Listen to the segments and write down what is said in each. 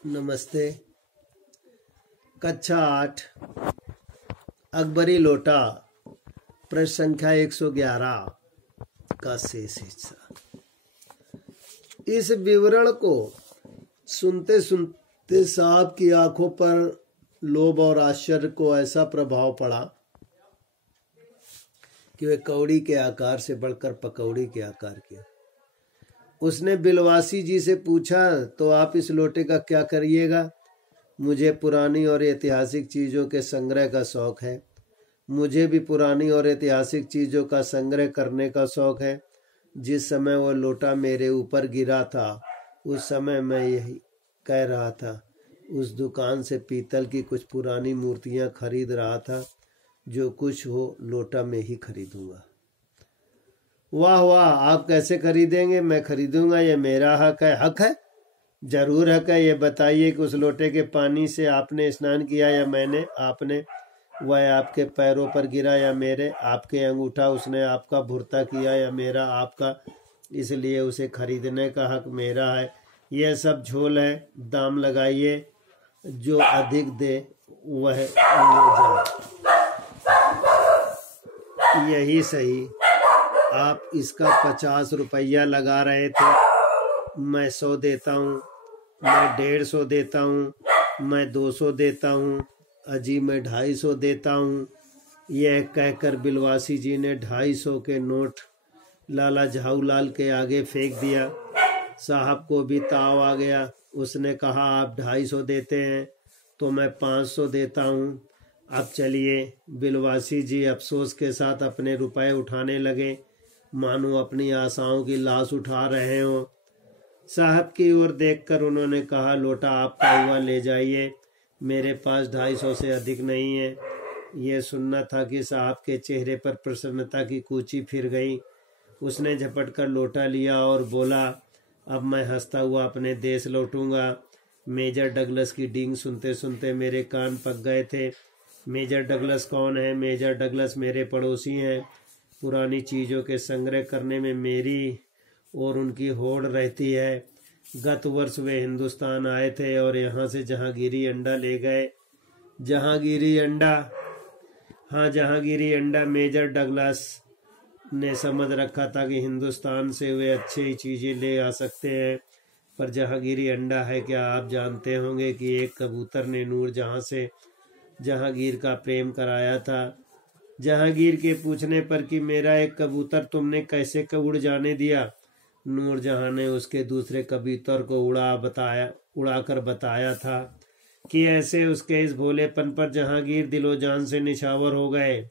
नमस्ते। कक्षा 8 अकबरी लोटा प्रश्न संख्या 111 का शेष हिस्सा। इस विवरण को सुनते सुनते साहब की आंखों पर लोभ और आश्चर्य को ऐसा प्रभाव पड़ा कि वे कौड़ी के आकार से बढ़कर पकौड़ी के आकार के। उसने बिलवासी जी से पूछा, तो आप इस लोटे का क्या करिएगा? मुझे पुरानी और ऐतिहासिक चीज़ों के संग्रह का शौक है। मुझे भी पुरानी और ऐतिहासिक चीज़ों का संग्रह करने का शौक है। जिस समय वह लोटा मेरे ऊपर गिरा था उस समय मैं यही कह रहा था। उस दुकान से पीतल की कुछ पुरानी मूर्तियां खरीद रहा था। जो कुछ हो लोटा में ही खरीदूंगा। वाह वाह, आप कैसे खरीदेंगे? मैं खरीदूंगा, ये मेरा हक है। हक है? जरूर हक है। ये बताइए कि उस लोटे के पानी से आपने स्नान किया या मैंने? आपने। वह आपके पैरों पर गिरा या मेरे? आपके अंगूठा उसने आपका भुरता किया या मेरा? आपका। इसलिए उसे खरीदने का हक मेरा है। यह सब झोल है। दाम लगाइए, जो अधिक दे वह ले जाए। यही सही। आप इसका 50 रुपया लगा रहे थे। मैं 100 देता हूँ, मैं 150 देता हूँ, मैं 200 देता हूँ, अजी मैं 250 देता हूँ। यह कहकर बिलवासी जी ने 250 के नोट लाला झाऊलाल के आगे फेंक दिया। साहब को भी ताव आ गया। उसने कहा, आप 250 देते हैं तो मैं 500 देता हूँ। अब चलिए। बिलवासी जी अफसोस के साथ अपने रुपए उठाने लगे, मानो अपनी आशाओं की लाश उठा रहे हों। साहब की ओर देखकर उन्होंने कहा, लोटा आपका हुआ, ले जाइए। मेरे पास 250 से अधिक नहीं है। यह सुनना था कि साहब के चेहरे पर प्रसन्नता की कूची फिर गई। उसने झपट कर लोटा लिया और बोला, अब मैं हंसता हुआ अपने देश लौटूंगा। मेजर डगलस की डींग सुनते सुनते मेरे कान पक गए थे। मेजर डगलस कौन है? मेजर डगलस मेरे पड़ोसी हैं। पुरानी चीज़ों के संग्रह करने में मेरी और उनकी होड़ रहती है। गत वर्ष वे हिंदुस्तान आए थे और यहाँ से जहांगीरी अंडा ले गए। जहांगीरी अंडा? हाँ, जहांगीरी अंडा। मेजर डगलस ने समझ रखा था कि हिंदुस्तान से वे अच्छी चीज़ें ले आ सकते हैं, पर जहांगीरी अंडा है क्या? आप जानते होंगे कि एक कबूतर ने नूरजहां से जहांगीर का प्रेम कराया था। जहांगीर के पूछने पर कि मेरा एक कबूतर तुमने कैसे उड़ जाने दिया, नूरजहां ने उसके दूसरे कबूतर को उड़ाकर बताया था कि ऐसे उसके इस भोलेपन पर जहांगीर दिलो जान से निछावर हो गए।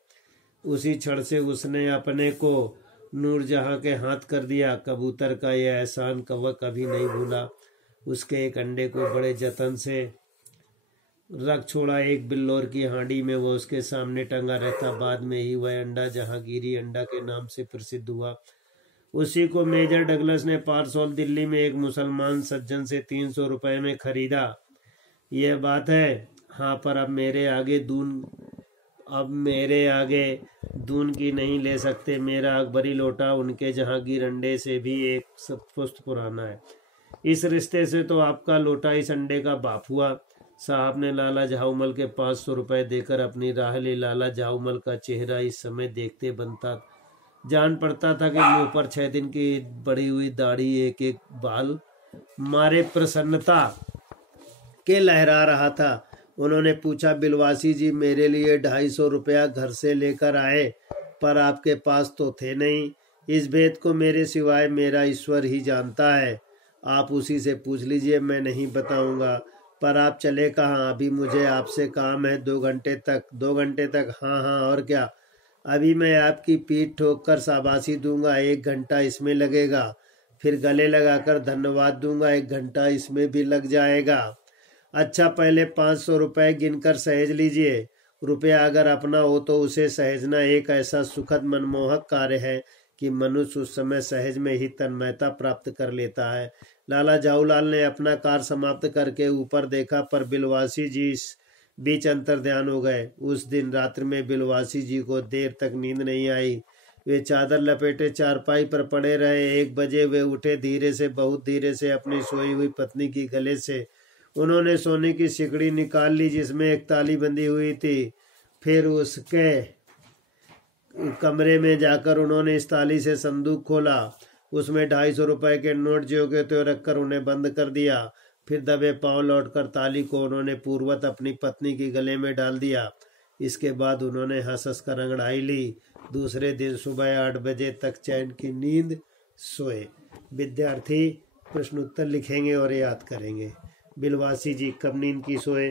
उसी क्षण से उसने अपने को नूरजहां के हाथ कर दिया। कबूतर का यह एहसान वह कभी नहीं भूला। उसके एक अंडे को बड़े जतन से रख छोड़ा। एक बिल्लौर की हांडी में वो उसके सामने टंगा रहता। बाद में ही वह अंडा जहांगीरी अंडा के नाम से प्रसिद्ध हुआ। उसी को मेजर डगलस ने पारसौल दिल्ली में एक मुसलमान सज्जन से 300 रुपए में खरीदा। यह बात है। हाँ, पर अब मेरे आगे दून की नहीं ले सकते। मेरा अकबरी लोटा उनके जहांगीर अंडे से भी एक पुश्त पुराना है। इस रिश्ते से तो आपका लोटा इस अंडे का बाप हुआ। साहब ने लाला झाऊमल के 500 रुपए देकर अपनी राह ली। लाला झाऊमल का चेहरा इस समय देखते बनता जान पड़ता था कि मुंह पर 6 दिन की बढ़ी हुई दाढ़ी एक एक बाल मारे प्रसन्नता के लहरा रहा था। उन्होंने पूछा, बिलवासी जी मेरे लिए 250 रुपया घर से लेकर आए, पर आपके पास तो थे नहीं। इस भेद को मेरे सिवाय मेरा ईश्वर ही जानता है। आप उसी से पूछ लीजिए, मैं नहीं बताऊंगा। पर आप चले कहाँ? अभी मुझे आपसे काम है 2 घंटे तक। 2 घंटे तक? हाँ हाँ, और क्या। अभी मैं आपकी पीठ ठोक कर शाबाशी दूंगा, 1 घंटा इसमें लगेगा। फिर गले लगाकर धन्यवाद दूंगा, 1 घंटा इसमें भी लग जाएगा। अच्छा, पहले 500 रुपए गिनकर सहेज लीजिए। रुपया अगर अपना हो तो उसे सहेजना एक ऐसा सुखद मनमोहक कार्य है कि मनुष्य उस समय सहज में ही तन्मयता प्राप्त कर लेता है। लाला झाऊलाल ने अपना कार्य समाप्त करके ऊपर देखा, पर बिलवासी जी इस बीच अंतर्ध्यान हो गए। उस दिन रात्रि में बिलवासी जी को देर तक नींद नहीं आई। वे चादर लपेटे चारपाई पर पड़े रहे। 1 बजे वे उठे। धीरे से, बहुत धीरे से अपनी सोई हुई पत्नी की गले से उन्होंने सोने की सिकड़ी निकाल ली जिसमें एक ताली बंधी हुई थी। फिर उसके कमरे में जाकर उन्होंने इस ताली से संदूक खोला, उसमें 250 रुपए के नोट जो के तो रखकर उन्हें बंद कर दिया। फिर दबे पांव लौटकर ताली को उन्होंने पूर्वत अपनी पत्नी के गले में डाल दिया। इसके बाद उन्होंने हंस हंस कर अंगड़ाई ली। दूसरे दिन सुबह 8 बजे तक चैन की नींद सोए। विद्यार्थी प्रश्न उत्तर लिखेंगे और याद करेंगे। बिलवासी जी कब नींद की सोए?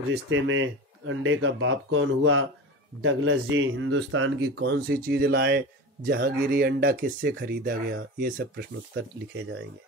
रिश्ते में अंडे का बाप कौन हुआ? डगलस जी हिंदुस्तान की कौन सी चीज लाए? जहांगीरी अंडा किससे खरीदा गया? ये सब प्रश्न उत्तर लिखे जाएंगे।